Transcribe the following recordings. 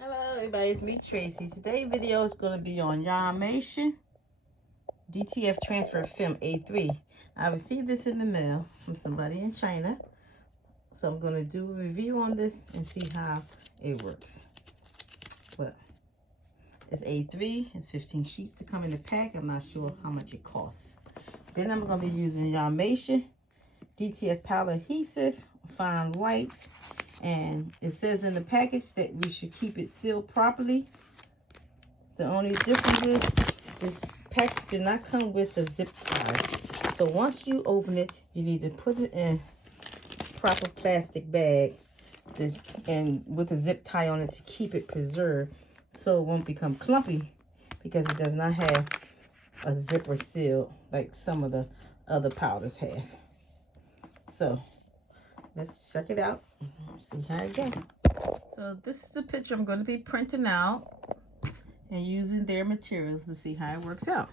Hello everybody, it's me Tracy. Today's video is going to be on Yarmation DTF transfer film A3. I received this in the mail from somebody in China. So I'm going to do a review on this and see how it works. But it's A3, it's 15 sheets to come in the pack. I'm not sure how much it costs. Then I'm going to be using Yarmation DTF powder adhesive, fine white. And it says in the package that we should keep it sealed properly. The only difference is this package did not come with a zip tie. So once you open it, you need to put it in proper plastic bag and with a zip tie on it to keep it preserved so it won't become clumpy, because it does not have a zipper seal like some of the other powders have. So let's check it out. See how it goes. So this is the picture I'm going to be printing out and using their materials to see how it works out.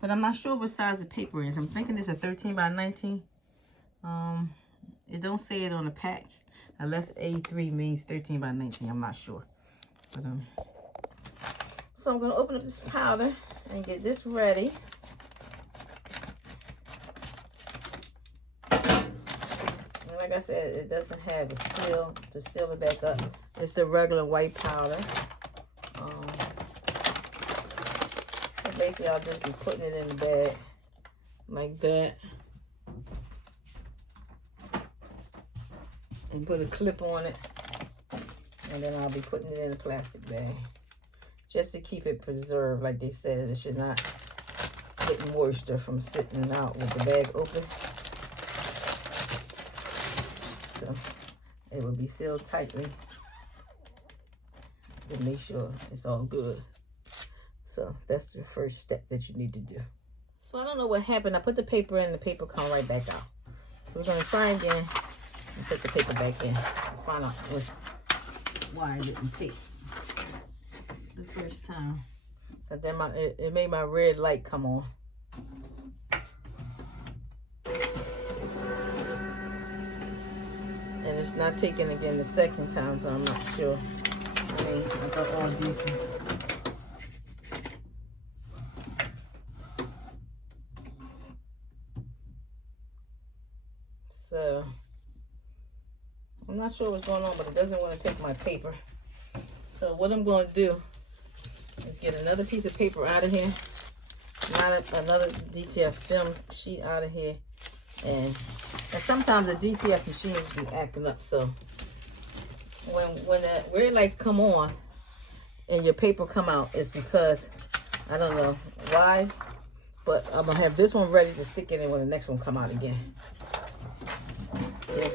But I'm not sure what size the paper is. I'm thinking it's a 13 by 19. It don't say it on the pack, unless A3 means 13 by 19. I'm not sure. But so I'm going to open up this powder and get this ready. Like I said, it doesn't have a seal to seal it back up. It's the regular white powder. So basically, I'll just be putting it in the bag like that. And put a clip on it. And then I'll be putting it in a plastic bag. Just to keep it preserved. Like they said, it should not get moisture from sitting out with the bag open. So it will be sealed tightly to make sure it's all good. So that's the first step that you need to do. So I don't know what happened. I put the paper in, the paper come right back out. So we're going to try again and put the paper back in. Find out why I didn't take the first time. But then it made my red light come on. And it's not taking again the second time, so I'm not sure. I mean, I got all decent. So, I'm not sure what's going on, but it doesn't want to take my paper. So what I'm going to do is get another piece of paper out of here. Another DTF film sheet out of here. And sometimes the DTF machines be acting up, so when the red lights come on and your paper come out, it's because I don't know why, but I'm gonna have this one ready to stick it in when the next one come out again. Yes.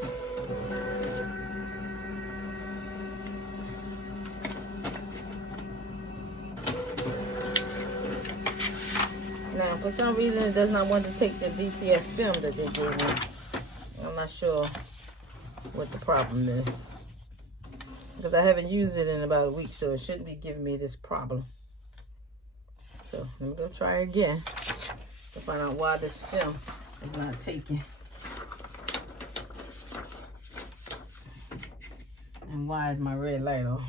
Now, for some reason, it does not want to take the DTF film that they gave me. I'm not sure what the problem is, because I haven't used it in about a week, so it shouldn't be giving me this problem. So let me go try again to find out why this film is not taking, and why is my red light on.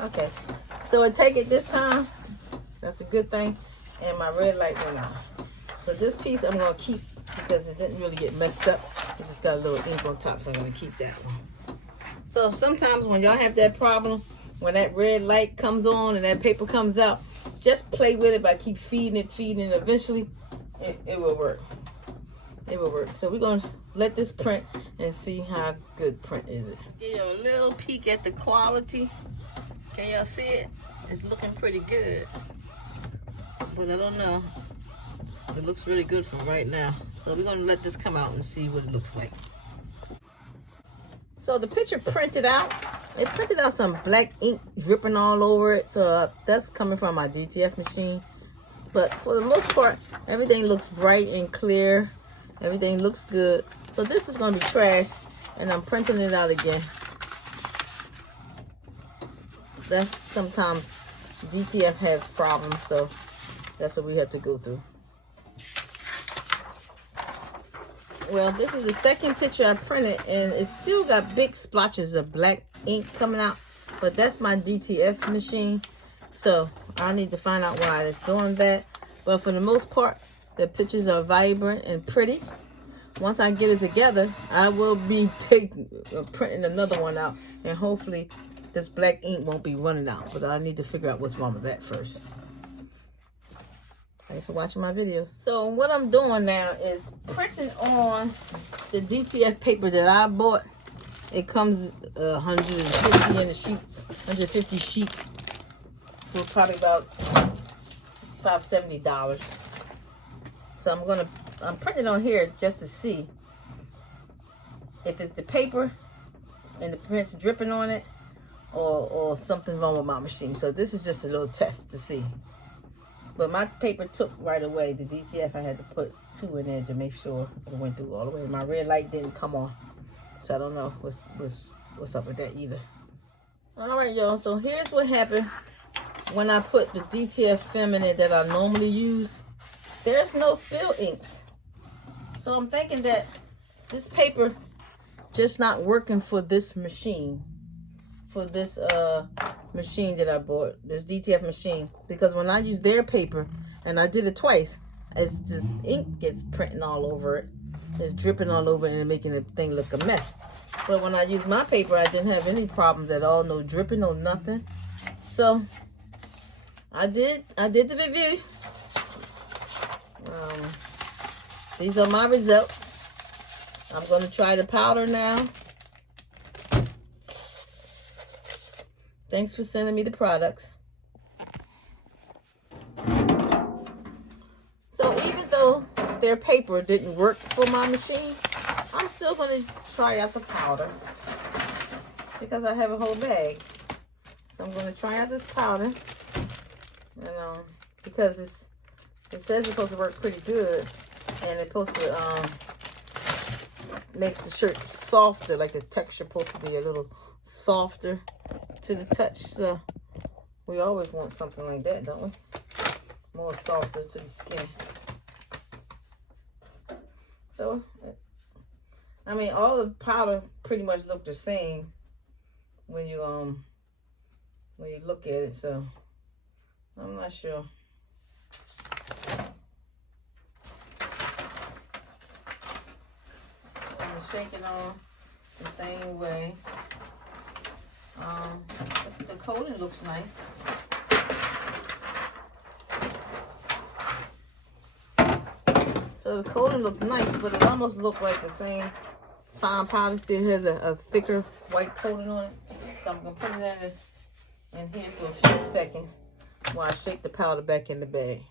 Okay, so it take it this time. That's a good thing. And my red light went out. So this piece I'm gonna keep because it didn't really get messed up. It just got a little ink on top, so I'm gonna keep that one. So sometimes when y'all have that problem, when that red light comes on and that paper comes out, just play with it by keep feeding it. Eventually it will work. It will work. So we're gonna let this print and see how good print is it. Give you a little peek at the quality. Can y'all see it? It's looking pretty good. But I don't know. It looks really good from right now. So we're gonna let this come out and see what it looks like. So the picture printed out. It printed out some black ink dripping all over it. So that's coming from my DTF machine. But for the most part, everything looks bright and clear. Everything looks good. So this is gonna be trash, and I'm printing it out again. that's sometimes DTF has problems, so that's what we have to go through. Well, this is the second picture I printed, and it still got big splotches of black ink coming out, but that's my DTF machine, so I need to find out why it's doing that. But for the most part, the pictures are vibrant and pretty. Once I get it together, I will be printing another one out, and hopefully this black ink won't be running out, but I need to figure out what's wrong with that first. Thanks for watching my videos. So what I'm doing now is printing on the DTF paper that I bought. It comes 150 in the sheets, 150 sheets for probably about $65–70. So I'm printing on here just to see if it's the paper and the print's dripping on it, or something wrong with my machine. So this is just a little test to see. But my paper took right away. The DTF, I had to put 2 in there to make sure it went through all the way. My red light didn't come on, so I don't know what's up with that either. All right, y'all. So here's what happened when I put the DTF film in it that I normally use. There's no spill inks. So I'm thinking that this paper just not working for this machine. For this machine that I bought, this DTF machine, because when I use their paper, and I did it twice, it's this ink gets printing all over it. It's dripping all over it and making the thing look a mess. But when I use my paper, I didn't have any problems at all. No dripping, no nothing. So I did the review. These are my results. I'm going to try the powder now. Thanks for sending me the products. So even though their paper didn't work for my machine, I'm still going to try out the powder because I have a whole bag. So I'm going to try out this powder, and because it says it's supposed to work pretty good, and it's supposed to makes the shirt softer, like the texture supposed to be a little softer to the touch. So we always want something like that, don't we? More softer to the skin. So I mean, all the powder pretty much look the same when you look at it, so I'm not sure. I'm gonna shake it on the same way. The coating looks nice. So the coating looks nice, but it almost looks like the same fine powder. See, it has a thicker white coating on it. So I'm gonna put it in here for a few seconds while I shake the powder back in the bag.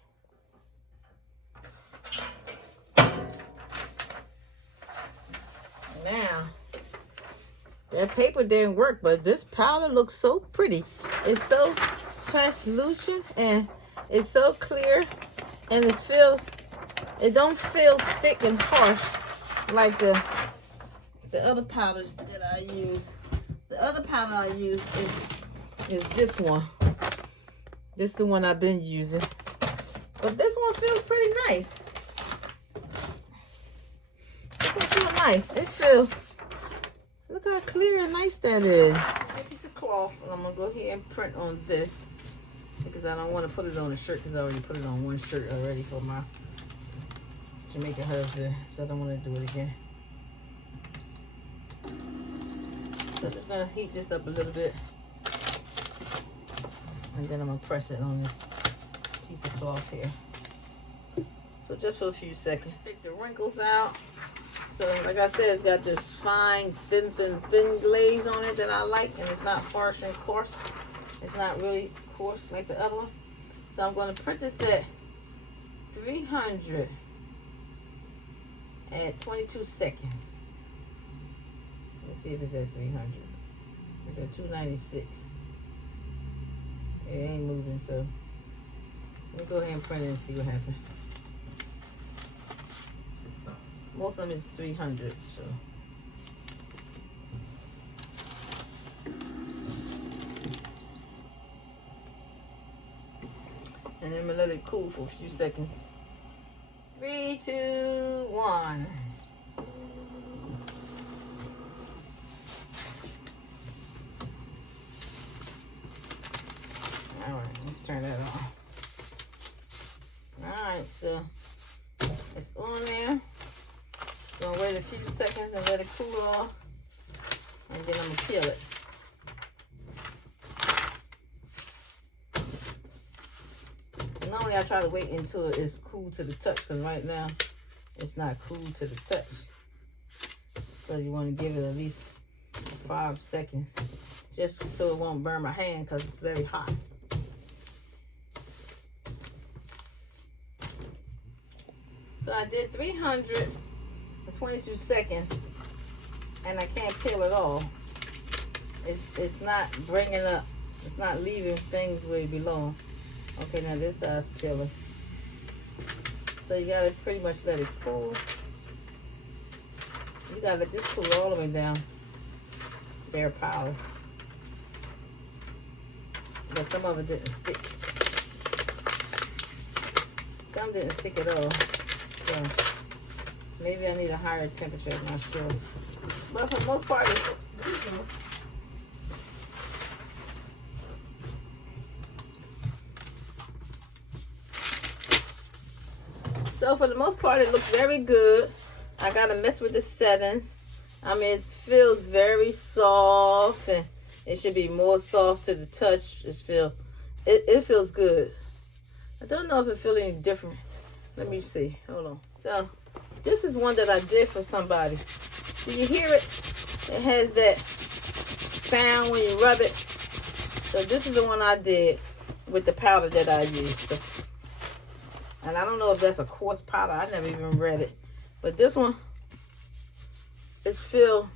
Now, that paper didn't work, but this powder looks so pretty. It's so translucent and it's so clear, and it don't feel thick and harsh like the other powders that I use. The other powder I use is this one. This is the one I've been using. But this one feels pretty nice. This one feels nice. It feels, look how clear and nice that is. A piece of cloth, and I'm going to go ahead and print on this because I don't want to put it on a shirt because I already put it on one shirt already for my Jamaican husband, so I don't want to do it again. So I'm just going to heat this up a little bit, and then I'm going to press it on this piece of cloth here. So just for a few seconds. Take the wrinkles out. So like I said, it's got this fine, thin glaze on it that I like, and it's not harsh and coarse. It's not really coarse like the other one. So I'm going to print this at 300 at 22 seconds. Let's see if it's at 300. It's at 296. It ain't moving, so let me go ahead and print it and see what happens. Most of them is 300, so. And then we'll let it cool for a few seconds. 3, 2, 1. Alright, let's turn that on. Alright, so it's on there. Gonna wait a few seconds and let it cool off. And then I'm gonna peel it. Normally I try to wait until it's cool to the touch, because right now it's not cool to the touch. So you want to give it at least 5 seconds, just so it won't burn my hand, because it's very hot. So I did 322 seconds, and I can't peel it all. It's not bringing up, it's not leaving things where it belong. Okay, now this side's peeling. So you gotta pretty much let it cool. You gotta let this cool all the way down. Bare powder. But some of it didn't stick. Some didn't stick at all. So maybe I need a higher temperature, I'm not sure. But for the most part, it looks good. So for the most part, it looks very good. I gotta mess with the settings. I mean, it feels very soft, and it should be more soft to the touch. It feels good. I don't know if it feels any different. Let me see. Hold on. So this is one that I did for somebody. Do you hear it? It has that sound when you rub it. So this is the one I did with the powder that I used. And I don't know if that's a coarse powder. I never even read it. But this one, it's feel.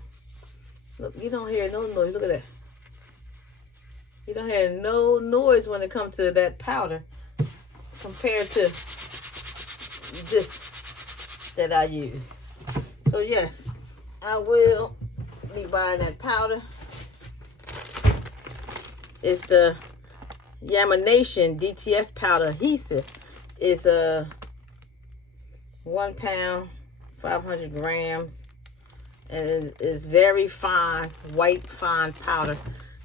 Look, you don't hear no noise. Look at that. You don't hear no noise when it comes to that powder compared to this that I use. So yes, I will be buying that powder. It's the Yamanation DTF powder adhesive. It's a 1 pound, 500 grams, and it's very fine, white fine powder.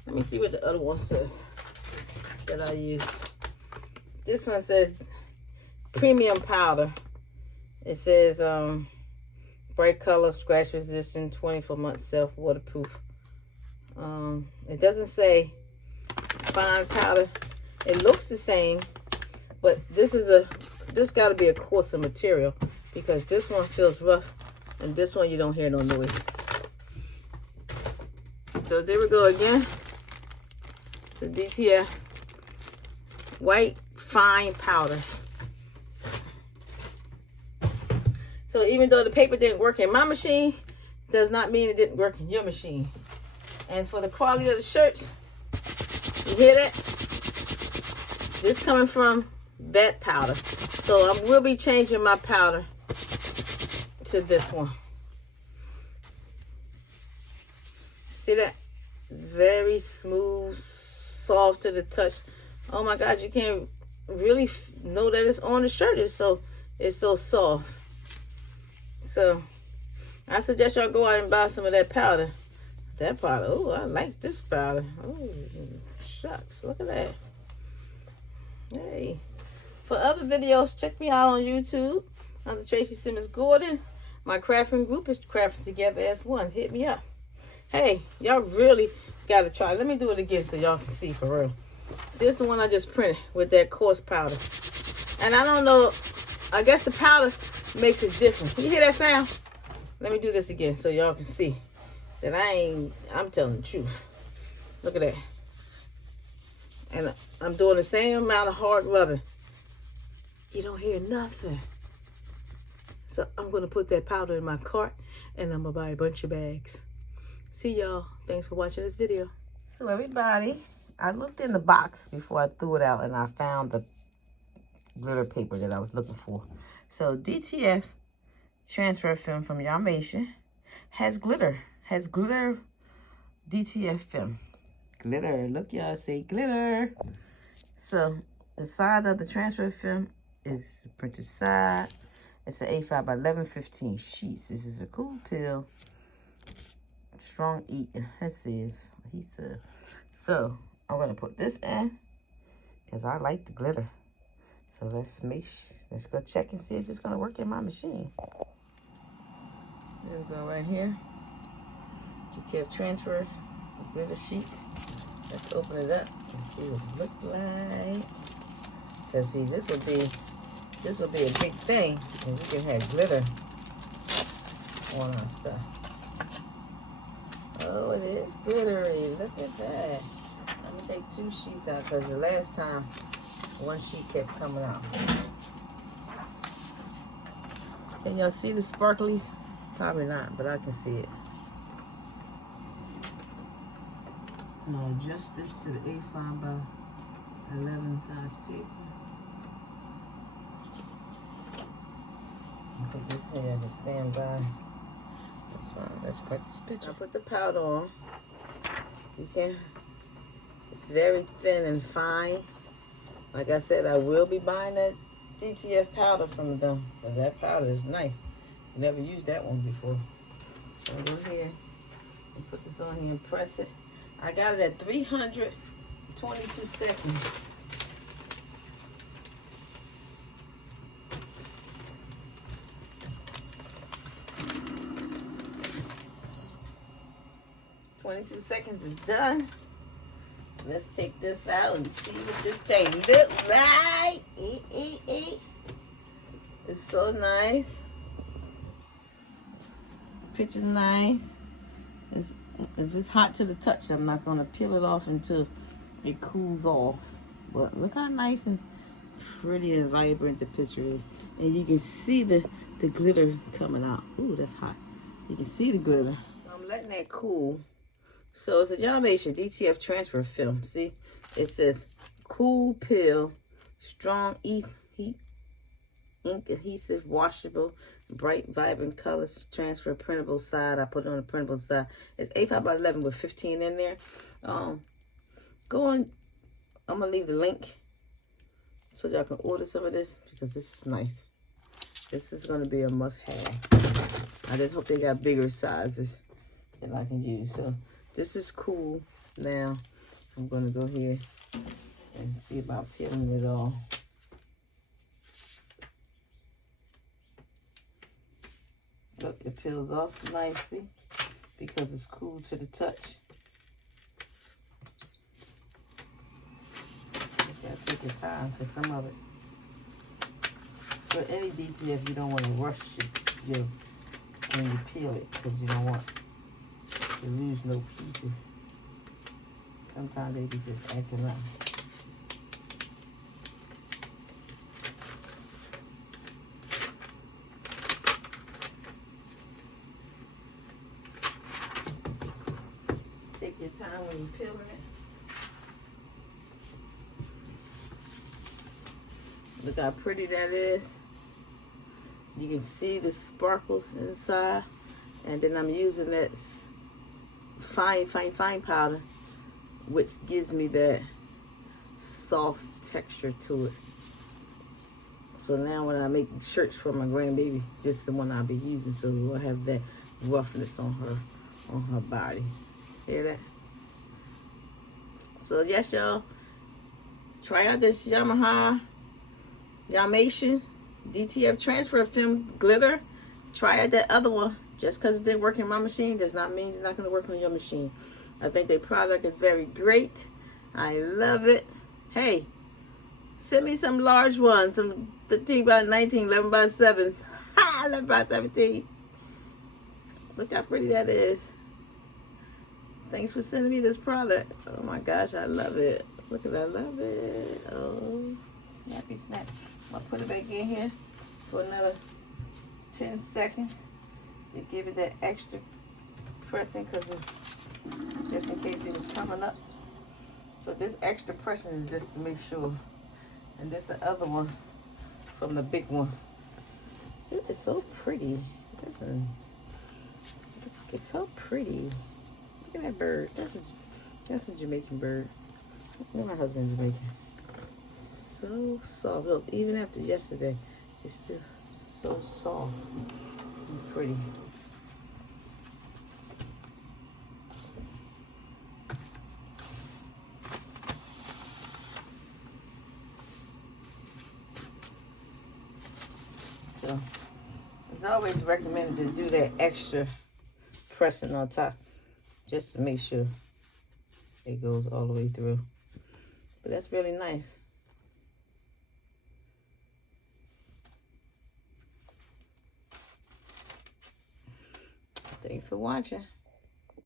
Let me see what the other one says that I use. This one says premium powder. It says bright color, scratch resistant, 24 months self waterproof. It doesn't say fine powder. It looks the same. But this got to be a coarser material, because this one feels rough, and this one you don't hear no noise. So there we go again. The DTF white fine powder. So even though the paper didn't work in my machine, does not mean it didn't work in your machine. And for the quality of the shirts, you hear that? This coming from that powder. So I will be changing my powder to this one. See that? Very smooth, soft to the touch. Oh my God, you can't really know that it's on the shirt. It's so soft. So I suggest y'all go out and buy some of that powder. That powder. Oh, I like this powder. Oh, shucks. Look at that. Hey. For other videos, check me out on YouTube under Tracy Simmons Gordon. My crafting group is Crafting Together as One. Hit me up. Hey, y'all really got to try. Let me do it again so y'all can see for real. This is the one I just printed with that coarse powder. And I don't know, I guess the powder makes it different. You hear that sound? Let me do this again so y'all can see that I'm telling the truth. Look at that. And I'm doing the same amount of hard rubbing. You don't hear nothing. So I'm going to put that powder in my cart, and I'm going to buy a bunch of bags. See y'all. Thanks for watching this video. So everybody, I looked in the box before I threw it out, and I found the glitter paper that I was looking for. So DTF transfer film from Yamanation has glitter. Has glitter DTF film. Glitter. Look, y'all, say glitter. So The side of the transfer film is the printed side. It's an A5 by 1115 sheets. This is a cool pill. Strong adhesive. So I'm gonna put this in because I like the glitter. So let's go check and see if it's gonna work in my machine. There we go right here. DTF transfer glitter sheets. Let's open it up and see what it looks like. Cause see, this would be a big thing, and we can have glitter on our stuff. Oh, it is glittery. Look at that. Let me take 2 sheets out because the last time one sheet kept coming out. Can y'all see the sparklies? Probably not, but I can see it. So I'll adjust this to the A5 by 11 size paper. I'll put this here to stand by. That's fine. Let's put this picture. I'll put the powder on. It's very thin and fine. Like I said, I will be buying that DTF powder from them. But that powder is nice. Never used that one before. So I'll go here and put this on here and press it. I got it at 322 seconds. Seconds is done. Let's take this out and see what this thing looks like. It's so nice. Picture nice. If it's hot to the touch, I'm not going to peel it off until it cools off. But look how nice and pretty and vibrant the picture is. And you can see the glitter coming out. Ooh, that's hot. You can see the glitter. I'm letting that cool. So it's a Jamation DTF transfer film. See, it says cool pill, strong heat, ink adhesive, washable, bright, vibrant colors, transfer, printable side. I put it on the printable side. It's A5 by 11 with 15 in there. Go on. I'm gonna leave the link so y'all can order some of this because this is nice. This is gonna be a must-have. I just hope they got bigger sizes that I can use. So. This is cool. Now, I'm going to go here and see about peeling it all. Look, it peels off nicely because it's cool to the touch. You got to take your time for some of it. For any DTF, you don't want to rush it when you peel it because you don't want to lose no pieces. Sometimes they be just acting up. Take your time when you're peeling it. Look how pretty that is. You can see the sparkles inside. And then I'm using that fine powder, which gives me that soft texture to it. So now when I make shirts for my grandbaby, this is the one I'll be using, so we'll have that roughness on her body. Hear that? So yes, y'all, try out this Jamation DTF transfer film glitter. Try out that other one. Just because it didn't work in my machine does not mean it's not going to work on your machine. I think their product is very great. I love it. Hey, send me some large ones, some 13 by 19, 11 by 7. 11 by 17. Look how pretty that is. Thanks for sending me this product. Oh my gosh, I love it. Look at that, I love it. Oh, snappy snap. I'll put it back in here for another 10 seconds. To give it that extra pressing because just in case it was coming up. So this extra pressing is just to make sure. And this the other one from the big one. It is so pretty. Listen, it's so pretty. Look at that bird. That's a Jamaican bird. Look at my husband Jamaican. so soft. Look, even after yesterday, it's still so soft and pretty. So it's always recommended to do that extra pressing on top just to make sure it goes all the way through. But that's really nice. Thanks for watching.